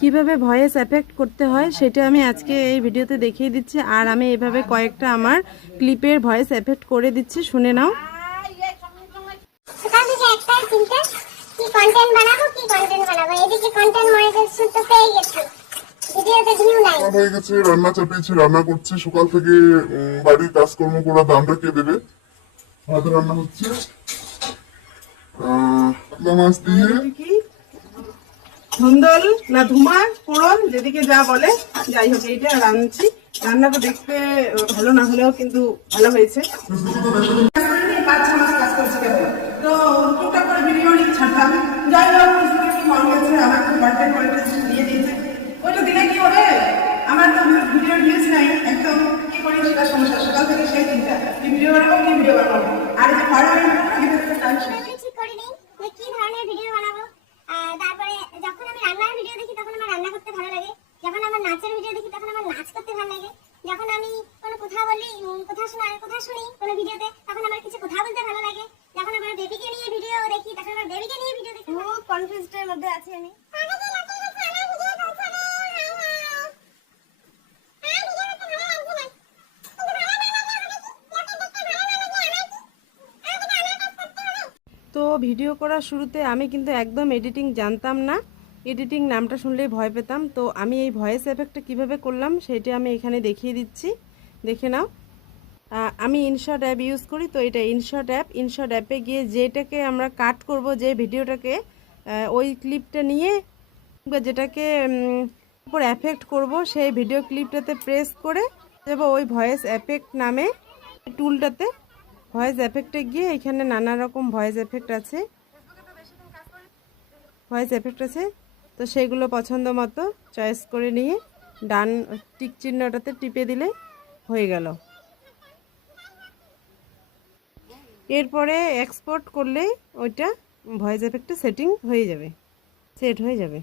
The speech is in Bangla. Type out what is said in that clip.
কিভাবে ভয়েস এফেক্ট করতে হয় সেটা আমি আজকে এই ভিডিওতে দেখিয়ে দিচ্ছি। আর আমি এভাবে কয়েকটা আমার ক্লিপের ভয়েস এফেক্ট করে দিচ্ছি, শুনে নাও। সকাল থেকে একটাই চিন্তা, কি কন্টেন্ট বানাবো কি কন্টেন্ট বানাবো। এদিকে কন্টেন্ট মনিটাইজেশন তো পেয়ে গেছি, ভিডিওতে ভিউ নাই। হয়ে গেছে, রান্না চাপিয়েছি, রান্না করছি সকাল থেকে। বাড়ির কাজকর্ম করা দামটা কে দেবে? ভাত রান্না হচ্ছে কাতলা মাছ দিয়ে। কি ধুন্দল না ধুমা ফোড়ন, যেদিকে যা বলে, যাই হোক এইটা রাঁধছি। রান্নাটা দেখতে ভালো না হলেও কিন্তু ভালো হয়েছে। 5-6 মাস কাজ করছি তো টুকটাক করে ভিডিও ছাড়তাম। যাই হোক মন গেছে, আমার কন্টেন্ট মনিটাইজেশন দিয়ে দিয়েছে। ওইটা দিলে কি হবে, আমার তো ভিডিও ভিউজ নাই, একদম কি করি সেটা সমস্যা। সকাল থেকে সেই চিন্তা, কি ভিডিও বানাবো কি ভিডিও বানাবো। আর যে ঠিক করে নেই যে কি ধরনের ভিডিও বানাবো। তারপরে যখন আমি রান্নার ভিডিও দেখি তখন আমার রান্না করতে ভালো লাগে, যখন আমার নাচের ভিডিও দেখি তখন আমার নাচ করতে ভালো লাগে, যখন আমি কোনো কথা বলি কথা শুনি কোনো ভিডিওতে তখন আমার কিছু কথা বলতে ভালো লাগে, যখন আমার বেবিকে নিয়ে ভিডিও দেখি তখন আমার বেবিকে নিয়ে ভিডিও দেখি। বহুত কনফিউজডের মধ্যে আছি আমি। তো ভিডিও করার শুরুতে আমি কিন্তু একদম এডিটিং জানতাম না। এডিটিং নামটা শুনলেই ভয় পেতাম। তো আমি এই ভয়েস এফেক্টটা কিভাবে করলাম সেটা আমি এখানে দেখিয়ে দিচ্ছি, দেখে নাও। আমি ইনশট অ্যাপ ইউজ করি, তো এটা ইনশট অ্যাপ। ইনশট অ্যাপে গিয়ে যেটাকে আমরা কাট করব, যে ভিডিওটাকে, ওই ক্লিপটা নিয়ে বা যেটাকে উপর এফেক্ট করব, সেই ভিডিও ক্লিপটাতে প্রেস করে দেব ওই ভয়েস এফেক্ট নামে টুলটাতে। ভয়েস এফেক্টে গিয়ে এখানে নানা রকম ভয়েস এফেক্ট আছে, তো সেগুলো পছন্দ মতো চয়েস করে নিয়ে ডান টিক চিহ্নটাতে টিপে দিলে হয়ে গেল। এরপরে এক্সপোর্ট করলে ওইটা ভয়েস এফেক্টে সেট হয়ে যাবে।